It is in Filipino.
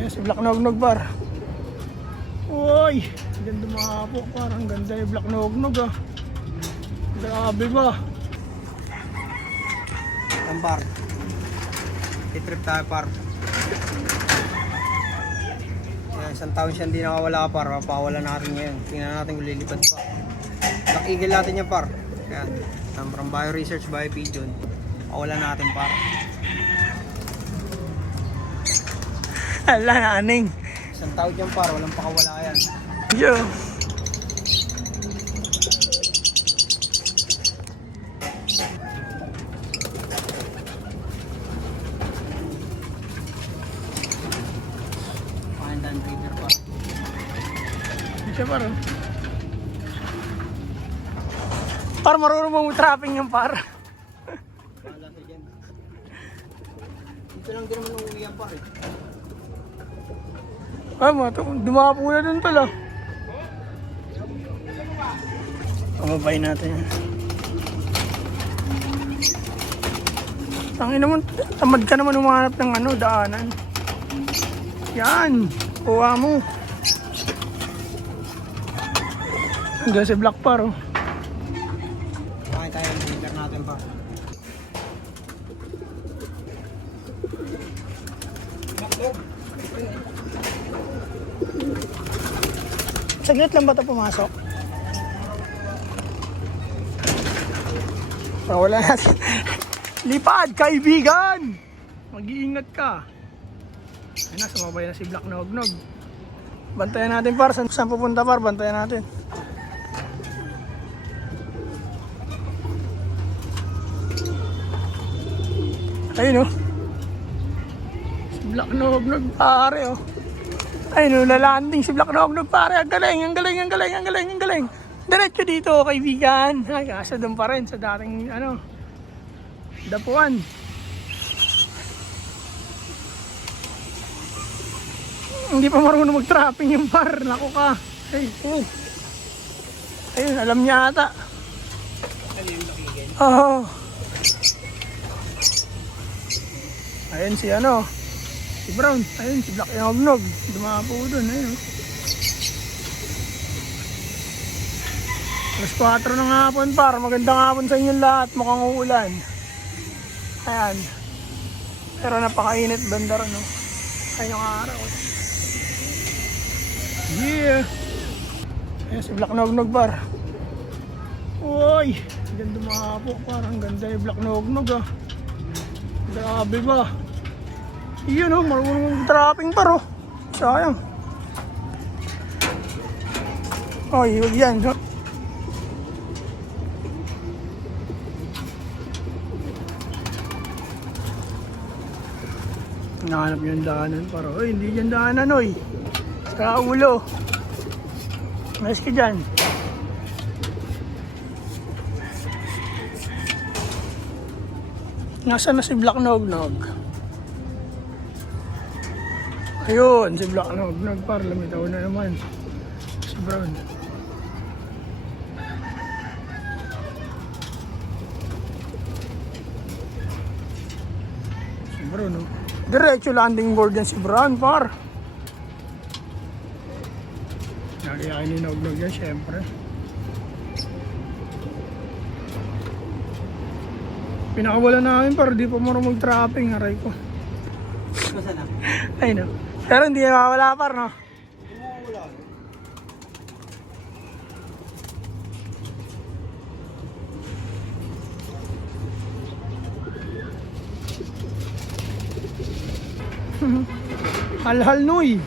Ayan si Black Nognog par. Uy, ganda mga po par. Ang ganda yung Black Nognog ah. Grabe ba? Ang par. Titrip tayo par. Yan, isang taon siya hindi nakawala par. Mapawala natin ngayon. Tingnan natin kung lilipad pa. Nakigil natin yan par. Yan. From Bio Research by Pigeon. Mapawala natin par. Ala na aning. Isang taon yan par. Walang pakawala yan. Yo. Pandan breeder par. Siya par oh. Par marunong mong trapping yung par. Wala sa dyan. Dito lang din naman uuwi yan par eh. Ah, dumapo na dun pala. Pamabay natin yan. Tangin naman, tamad ka naman umanap ng ano, daanan. Yan, kuha mo. Hanggang si Black par oh. Kumain tayo ng breeder natin par. Saglit lang ba ito pumasok? Wala na. Lipad, kaibigan! Mag-iingat ka. Ayun na, sumabay na si Black Nognog. Bantayan natin par. Saan pupunta par? Bantayan natin. Ayun oh. Si Black Nognog pare oh. Ayun oh, lalanding si Black Nognog pare. Ang galing, ang galing, ang galing, ang galing, ang galing. Diretso dito kaibigan. Ay, kaso doon pa rin sa dating ano, dapuan. Hindi pa marunong mag-trapping yung par. Naku ka. Ay, oh. Ayun, alam niya ata. Oo. Ayun si ano, si Brown. Ayun si Black Nognog. Dumapo doon. Ayun. Alas 4 ng hapon par. Magandang hapon sa inyo lahat. Mukhang uulan. Ayan. Pero napakainit bandar no. Ayun yung araw. Yeah. Ayan si Black Nognog par. Uy. Ganda mga po par. Ang ganda yung Black Nognog ah. Grabe ba? Iyon oh. Marunong trapping par oh. Sayang. Oy, huwag yan. Nahanap yung daanan para, oy, hindi dyan daanan, oy. Sa ulo. Mas ka dyan. Nasaan na si Black Nognog? Ayun, si Black Nognog par, lumitaw na naman. Si Brown. Si Brown, oh. Diretso landing board yan si Brown par. Nagayakin ni Nognog yan syempre. Pinakawala namin par, di pa marunong mag-trapping. Aray ko. Basta na. Ay no. Pero hindi na mawala par no. Hal-hal noy.